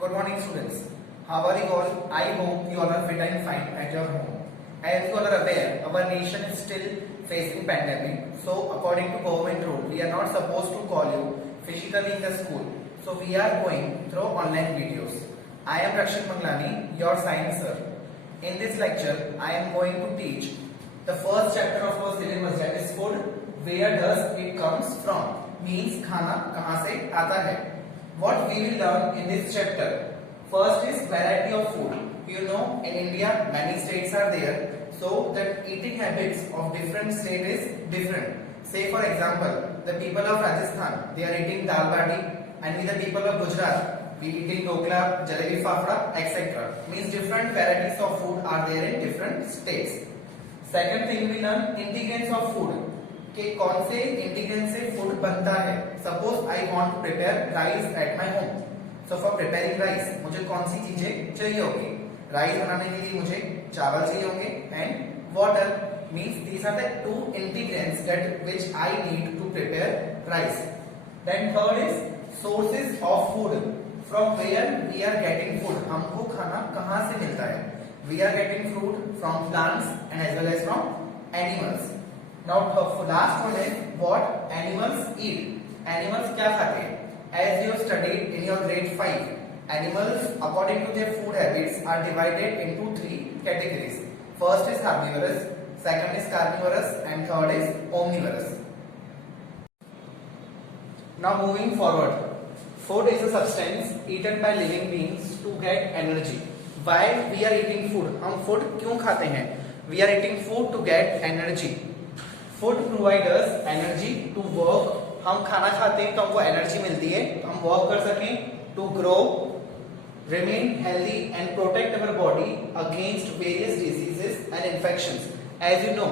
Good morning, students. How are you all? I hope you all are fit and fine at your home. As you all are aware, our nation is still facing pandemic. So, according to government rule, we are not supposed to call you physically in the school. So, we are going through online videos. I am Rakshit Manglani, your science sir. In this lecture, I am going to teach the first chapter of our syllabus, that is food. Where does it comes from? Means खाना कहाँ से आता है. What we will learn in this chapter? First is variety of food. You know, in India many states are there, so the eating habits of different state is different. Say for example, the people of Rajasthan, they are eating dal bati, and with the people of Gujarat, we eating dokla, jalebi fafda, etc. Means different varieties of food are there in different states. Second thing we learn, ingredients of food. कि कौन से ingredient से food बनता है. Suppose I want to prepare rice at my home. So for preparing rice मुझे कौन सी चीजें चाहिए होगी. राइस बनाने के लिए मुझे चावल चाहिए होंगे and water. Means these are the two ingredients that which I need to prepare rice. Then third is sources of food. From where we are getting food. हमको खाना कहां से मिलता है. We are getting food from plants and as well as from animals. Now last one is what animals eat. Animals क्या खाते हैं. As you studied in your grade 5, animals according to their food habits are divided into three categories. First is herbivorous, second is carnivorous, and third is omnivorous. Now moving forward, food is a substance eaten by living beings to get energy. Why we are eating food? हम food क्यों खाते हैं? We are eating food to get energy. Food provide us energy to work. हम खाना खाते हैं तो हमको एनर्जी मिलती है, हम वर्क कर सकें. To grow, remain healthy and protect our body against various diseases and infections. As you know,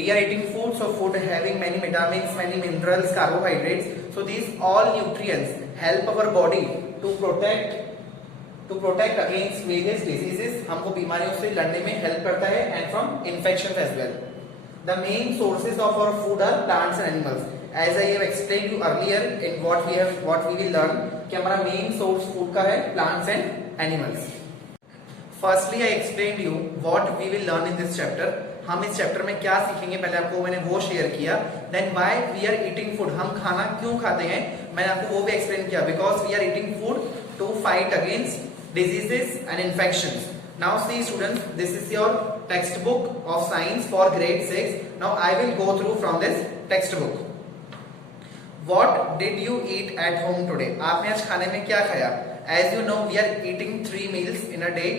we are eating food, so food having many vitamins, many minerals, carbohydrates. So these all nutrients help our body to protect against various diseases. हमको बीमारियों से लड़ने में help करता है and from infections as well. The main sources of our food are plants and animals. As I have explained you earlier in what we will learn कि हमारा main source food का है plants and animals. Firstly, I explained you what we will learn in this chapter. हम इस chapter में क्या सीखेंगे पहले आपको मैंने वो शेयर किया. Then why we are eating food. हम खाना क्यों खाते हैं मैंने आपको वो भी एक्सप्लेन किया. Because we are eating food to fight against diseases and infections. Now see students, this is your textbook of science for grade 6. Now I will go through from this textbook. What did you eat at home today? आपने आज खाने में क्या खाया? As you know, we are eating 3 meals in a day.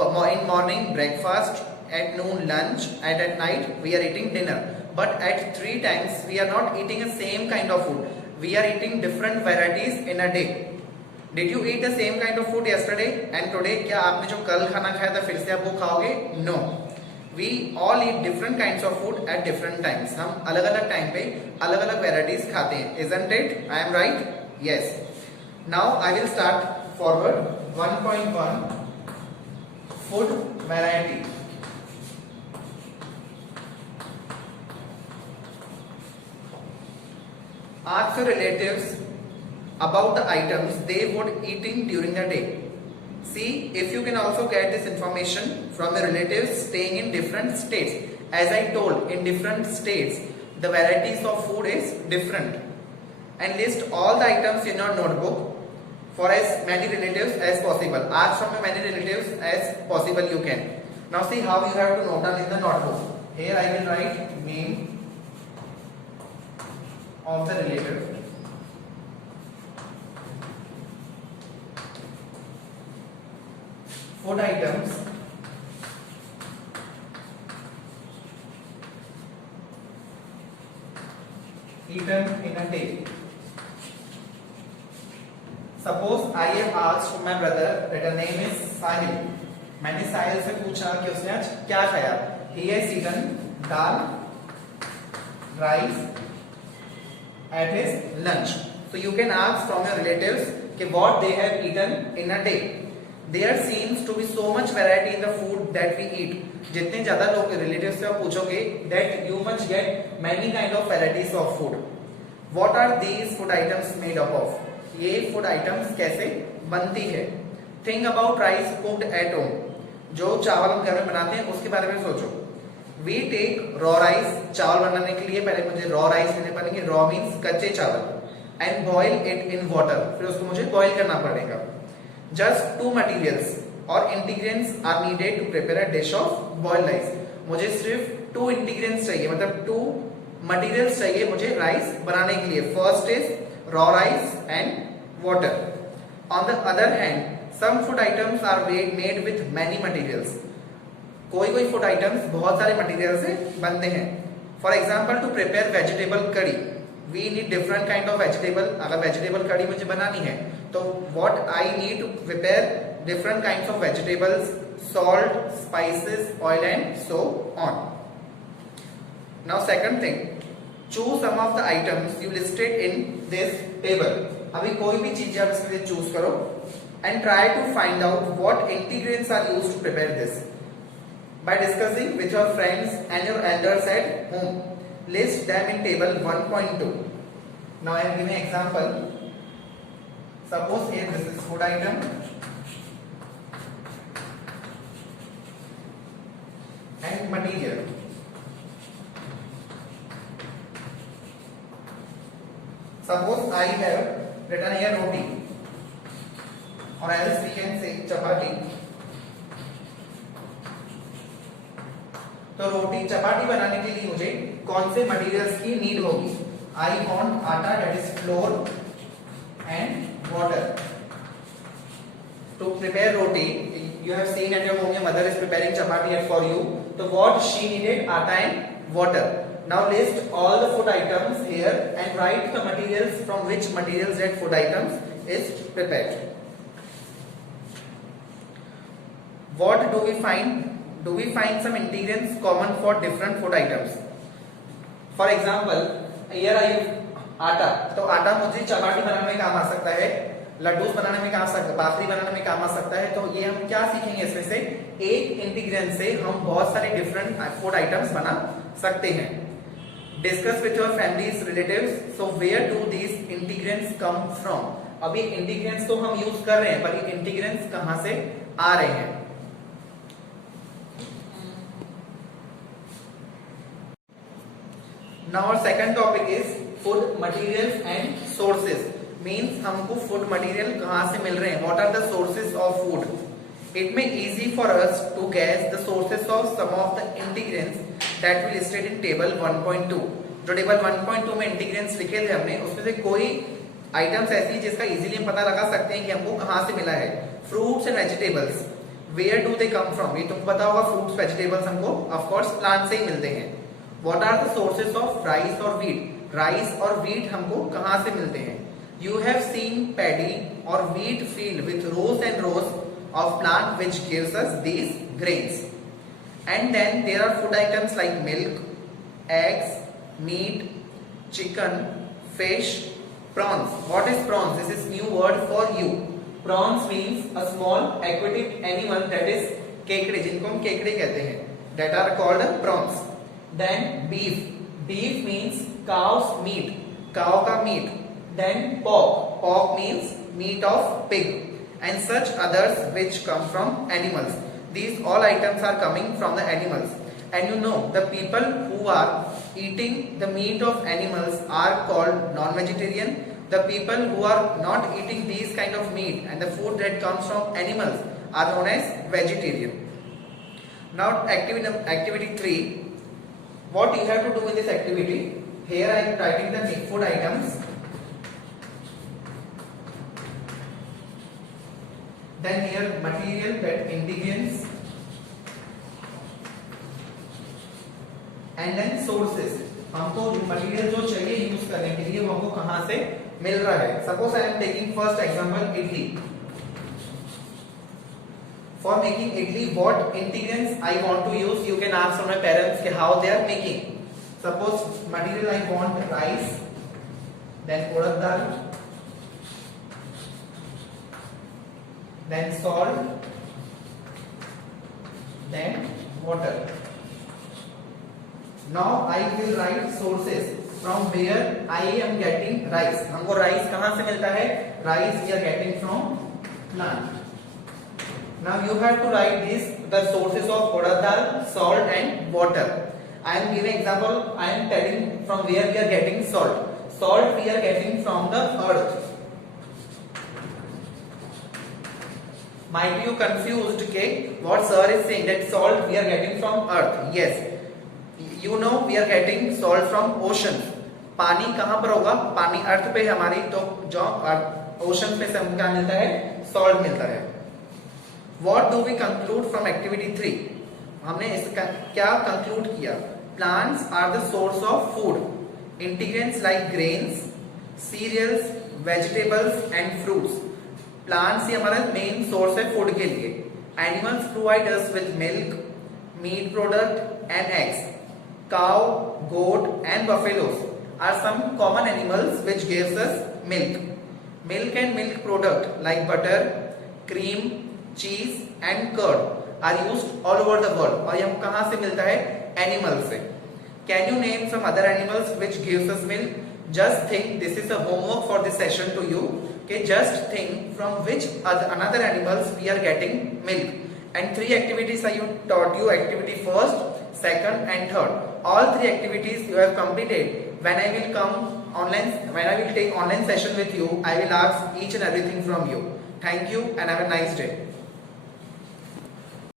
In morning breakfast, at noon lunch, and at night we are eating dinner. But at 3 times we are not eating the same kind of food. We are eating different varieties in a day. Did you eat the same kind of food yesterday and today? क्या आपने जो कल खाना खाया था फिर से आप वो खाओगे? No. We all eat different kinds of food at different times. हम अलग अलग टाइम पे अलग अलग varieties खाते हैं. Isn't it? I am right? Yes. Now I will start forward. 1.1 Food variety. Ask your relatives about the items they would eating during the day. See if you can also get this information from your relatives staying in different states. As I told, in different states the varieties of food is different. And list all the items in your notebook for as many relatives as possible. Ask from as many relatives as possible you can. Now see how you have to note down in the notebook. Here I will write name of the relative. Food items eaten in a day. Suppose I have asked from my brother that her name is Sahil. मैंने साहिल से पूछा कि उसने आज क्या खाया. He has eaten dal, rice at his lunch. So you can ask from your relatives कि what they have eaten in a day. There seems to be so much variety in the food that we eat. जितने ज्यादा लोग relatives से आप पूछोगे that you must get many kind of varieties of food. What are these food items made up of? ये food items कैसे बनती है? Think about rice cooked at home, जो चावल हम घर में बनाते हैं उसके बारे में सोचो। वी टेक रॉ राइस, चावल बनाने के लिए पहले मुझे रॉ राइस लेने पड़ेंगे, रॉ मीन्स कच्चे चावल, and boil it in water, फिर उसको मुझे बॉइल करना पड़ेगा। जस्ट 2 मटेरियल्स और ingredients are needed to prepare a dish of boiled rice, मुझे सिर्फ 2 इंग्रेडिएंट्स चाहिए, मतलब 2 मटेरियल्स चाहिए मुझे राइस बनाने के लिए। First is raw rice and water. On the other hand some food items are made with many materials, कोई फूड आइटम्स बहुत सारे मटेरियल से बनते हैं। For example to prepare vegetable curry we need different kind of vegetable, अगर vegetable curry मुझे बनानी है तो what I need to prepare different kinds of vegetables, salt, spices, oil and so on. Now second thing, choose some of the items you listed in this table. अभी कोई भी चीज आप इसके लिए चूज करो and try to find out what ingredients are used to prepare this by discussing with your friends and your elders at home. List them in table 1.2. Now I am giving an example. Suppose here this is food item and material. Suppose I have written here roti, or else we can say chapati. तो रोटी चपाती बनाने के लिए मुझे कौन से materials की need होगी? I want atta, that is flour and water. To prepare roti, you have seen at your home your mother is preparing chapati for you, so what she needed? Atta and water. Now list all the food items here and write the materials from which materials that food items is prepared. What do we find? Do we find some ingredients common for different food items? For example, here I use आटा, तो आटा मुझे चपाती बनाने में काम आ सकता है, लड्डू बनाने में काम आ सकता है, पापड़ी बनाने में काम आ सकता है। तो ये हम क्या सीखेंगे इसमें से? एक इंग्रेडिएंट से हम बहुत सारे डिफरेंट फूड आइटम्स बना सकते हैं। Discuss with your families, relatives, so where do these ingredients come from? अब ये इंग्रेडिएंट्स तो हम यूज कर रहे हैं, पर ये इंग्रेडिएंट्स कहां से आ रहे हैं? Now our second topic is food materials and sources. Means हमको food material कहाँ से मिल रहे हैं? What are the sources of food? It may easy for us to guess the sources of some of the ingredients that we listed in table 1.2. जो table 1.2 में ingredients लिखे थे हमने, उसमें से कोई आइटम्स ऐसी जिसका इजीली हम पता लगा सकते हैं कि हमको कहाँ से मिला है। Fruits and vegetables, where do they come from? ये तुमको पता होगा, fruits vegetables हमको of course plant से ही मिलते हैं। What are the sources of rice or wheat? Rice और wheat हमको कहाँ से मिलते हैं? You have seen paddy or wheat field with rows and rows of plant which gives us these grains. And then there are food items like milk, eggs, meat, chicken, fish, prawns. What is prawns? This is new word for you. Prawns means a small aquatic animal that is केकड़े, जिनको हम केकड़े कहते हैं, that are called prawns. Then beef. Beef means cow's meat, cow का meat. Then pork. Pork means meat of pig, and such others which come from animals. These all items are coming from the animals. And you know, the people who are eating the meat of animals are called non-vegetarian. The people who are not eating these kind of meat and the food that comes from animals are known as vegetarian. Now activity 3. What you have to do in this activity? Here I am writing the food items. Then here material, that ingredients, and then sources. हमको material जो चाहिए use करने के लिए वो हमको कहां से मिल रहा है। Suppose I am taking first example idli. For making idli, what ingredients I want to use? You can ask from my parents how they are making. Suppose material I want rice, then urad dal, then salt, then water. Now I will write sources from where I am getting rice. हमको rice कहाँ से मिलता है? Rice we are getting from plant. Now you have to write this, the sources of urad dal, salt and water. I am giving example. I am telling from where we are getting salt. Salt we are getting from the earth. Might be you confused, okay? What sir is saying that salt we are getting from earth. Yes, you know we are getting salt from ocean. पानी कहाँ पर होगा? पानी अर्थ पे है हमारी, तो जो ओशन पे से हमको क्या मिलता है? सॉल्ट मिलता है. What do we conclude from activity 3? हमने इसका क्या conclude किया? Plants are the source of food. Integrants like grains, cereals, vegetables and fruits. Plants ही हमारा main source है food के लिए. Animals provide us with milk, meat product and eggs. Cow, goat and buffaloes are some common animals which gives us milk. Milk and milk product like butter, cream, cheese and curd are used all over the world. और ये हमको कहाँ से मिलता है? Animal से. Can you name some other animals which gives us milk? Just think, this is a homework for this session to you. Okay, just think from which another animals we are getting milk. And 3 activities I taught you, activity first, second and third. All 3 activities you have completed. When I will come online, when I will take online session with you, I will ask each and everything from you. Thank you and have a nice day.